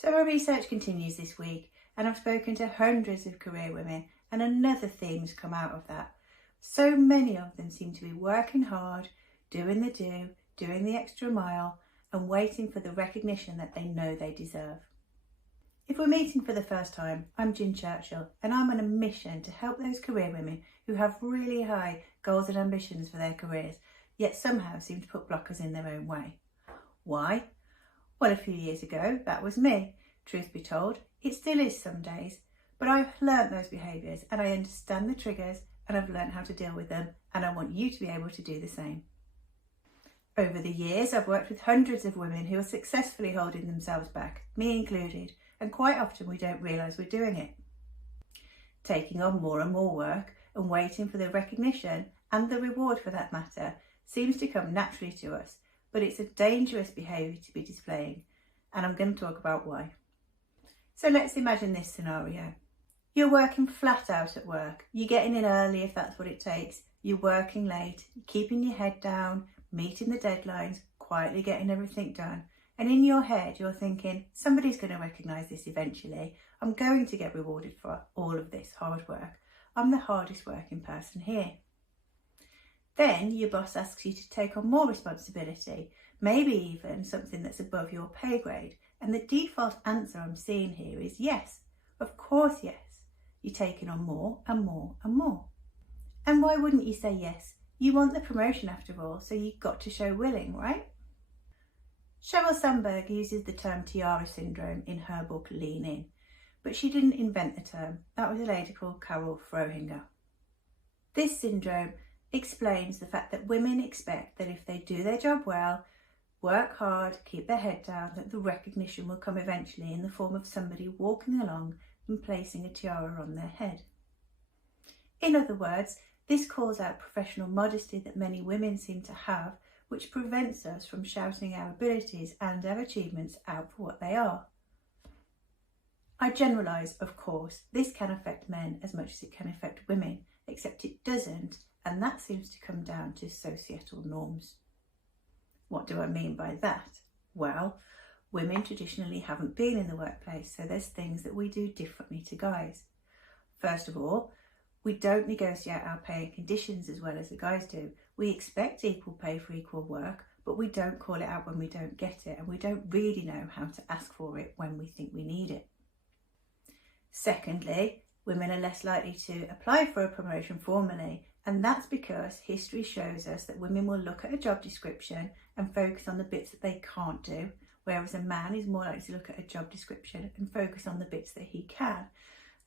So our research continues this week, and I've spoken to hundreds of career women, and another theme has come out of that. So many of them seem to be working hard, doing the extra mile, and waiting for the recognition that they know they deserve. If we're meeting for the first time, I'm Ginny Churchill, and I'm on a mission to help those career women who have really high goals and ambitions for their careers, yet somehow seem to put blockers in their own way. Why? Well, a few years ago, that was me. Truth be told, it still is some days, but I've learnt those behaviours and I understand the triggers and I've learnt how to deal with them, and I want you to be able to do the same. Over the years, I've worked with hundreds of women who are successfully holding themselves back, me included, and quite often we don't realise we're doing it. Taking on more and more work and waiting for the recognition and the reward for that matter seems to come naturally to us, but it's a dangerous behaviour to be displaying, and I'm going to talk about why. So let's imagine this scenario. You're working flat out at work, you're getting in early if that's what it takes, you're working late, you're keeping your head down, meeting the deadlines, quietly getting everything done, and in your head you're thinking, somebody's going to recognise this eventually, I'm going to get rewarded for all of this hard work, I'm the hardest working person here. Then your boss asks you to take on more responsibility, maybe even something that's above your pay grade. And the default answer I'm seeing here is yes, of course yes. You're taking on more and more and more. And why wouldn't you say yes? You want the promotion after all, so you've got to show willing, right? Sheryl Sandberg uses the term Tiara Syndrome in her book Lean In, but she didn't invent the term. That was a lady called Carol Frohinger. This syndrome explains the fact that women expect that if they do their job well, work hard, keep their head down, that the recognition will come eventually in the form of somebody walking along and placing a tiara on their head. In other words, this calls out professional modesty that many women seem to have, which prevents us from shouting our abilities and our achievements out for what they are. I generalise, of course. This can affect men as much as it can affect women, except it doesn't, and that seems to come down to societal norms. What do I mean by that? Well, women traditionally haven't been in the workplace, so there's things that we do differently to guys. First of all, we don't negotiate our pay and conditions as well as the guys do. We expect equal pay for equal work, but we don't call it out when we don't get it, and we don't really know how to ask for it when we think we need it. Secondly, women are less likely to apply for a promotion formally, and that's because history shows us that women will look at a job description and focus on the bits that they can't do, whereas a man is more likely to look at a job description and focus on the bits that he can,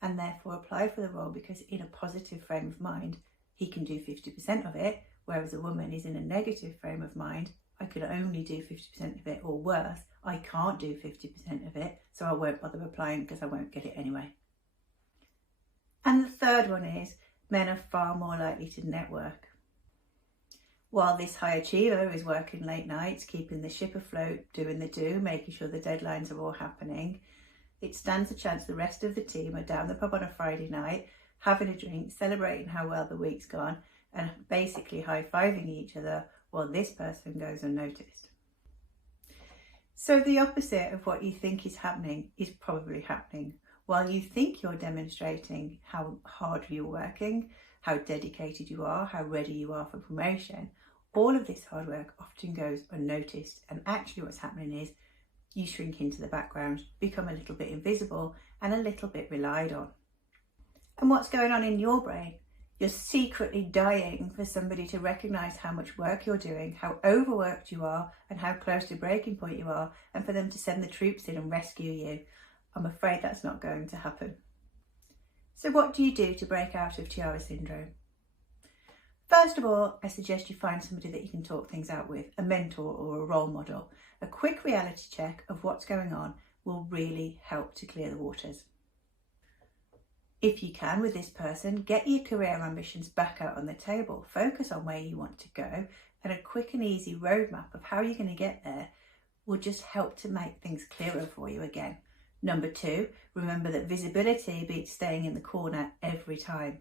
and therefore apply for the role because in a positive frame of mind, he can do 50% of it, whereas a woman is in a negative frame of mind, I could only do 50% of it, or worse, I can't do 50% of it, so I won't bother applying because I won't get it anyway. And the third one is, men are far more likely to network. While this high achiever is working late nights, keeping the ship afloat, doing making sure the deadlines are all happening, it stands a chance the rest of the team are down the pub on a Friday night, having a drink, celebrating how well the week's gone, and basically high-fiving each other while this person goes unnoticed. So the opposite of what you think is happening is probably happening. While you think you're demonstrating how hard you're working, how dedicated you are, how ready you are for promotion, all of this hard work often goes unnoticed, and actually what's happening is you shrink into the background, become a little bit invisible and a little bit relied on. And what's going on in your brain? You're secretly dying for somebody to recognise how much work you're doing, how overworked you are and how close to breaking point you are, and for them to send the troops in and rescue you. I'm afraid that's not going to happen. So what do you do to break out of Tiara Syndrome? First of all, I suggest you find somebody that you can talk things out with, a mentor or a role model. A quick reality check of what's going on will really help to clear the waters. If you can with this person, get your career ambitions back out on the table, focus on where you want to go, and a quick and easy roadmap of how you're going to get there will just help to make things clearer for you again. Number 2, remember that visibility beats staying in the corner every time.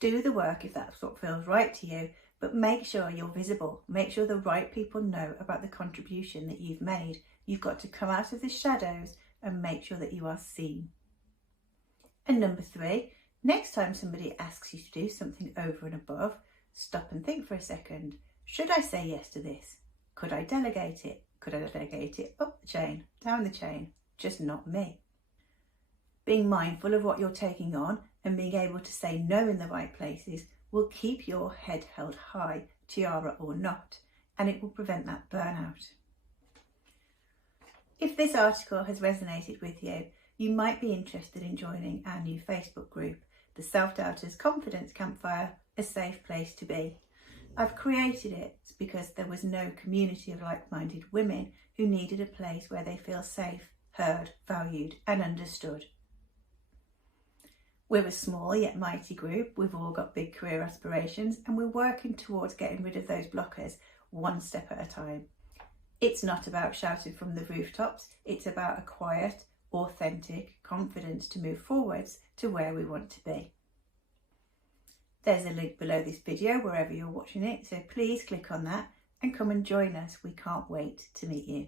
Do the work if that's what feels right to you, but make sure you're visible. Make sure the right people know about the contribution that you've made. You've got to come out of the shadows and make sure that you are seen. And number 3, next time somebody asks you to do something over and above, stop and think for a second. Should I say yes to this? Could I delegate it? Could I delegate it up the chain, down the chain? Just not me. Being mindful of what you're taking on and being able to say no in the right places will keep your head held high, tiara or not, and it will prevent that burnout. If this article has resonated with you, you might be interested in joining our new Facebook group, the Self-Doubters Confidence Campfire, a safe place to be. I've created it because there was no community of like-minded women who needed a place where they feel safe, heard, valued and understood. We're a small yet mighty group. We've all got big career aspirations and we're working towards getting rid of those blockers one step at a time. It's not about shouting from the rooftops. It's about a quiet, authentic confidence to move forwards to where we want to be. There's a link below this video wherever you're watching it, so please click on that and come and join us. We can't wait to meet you.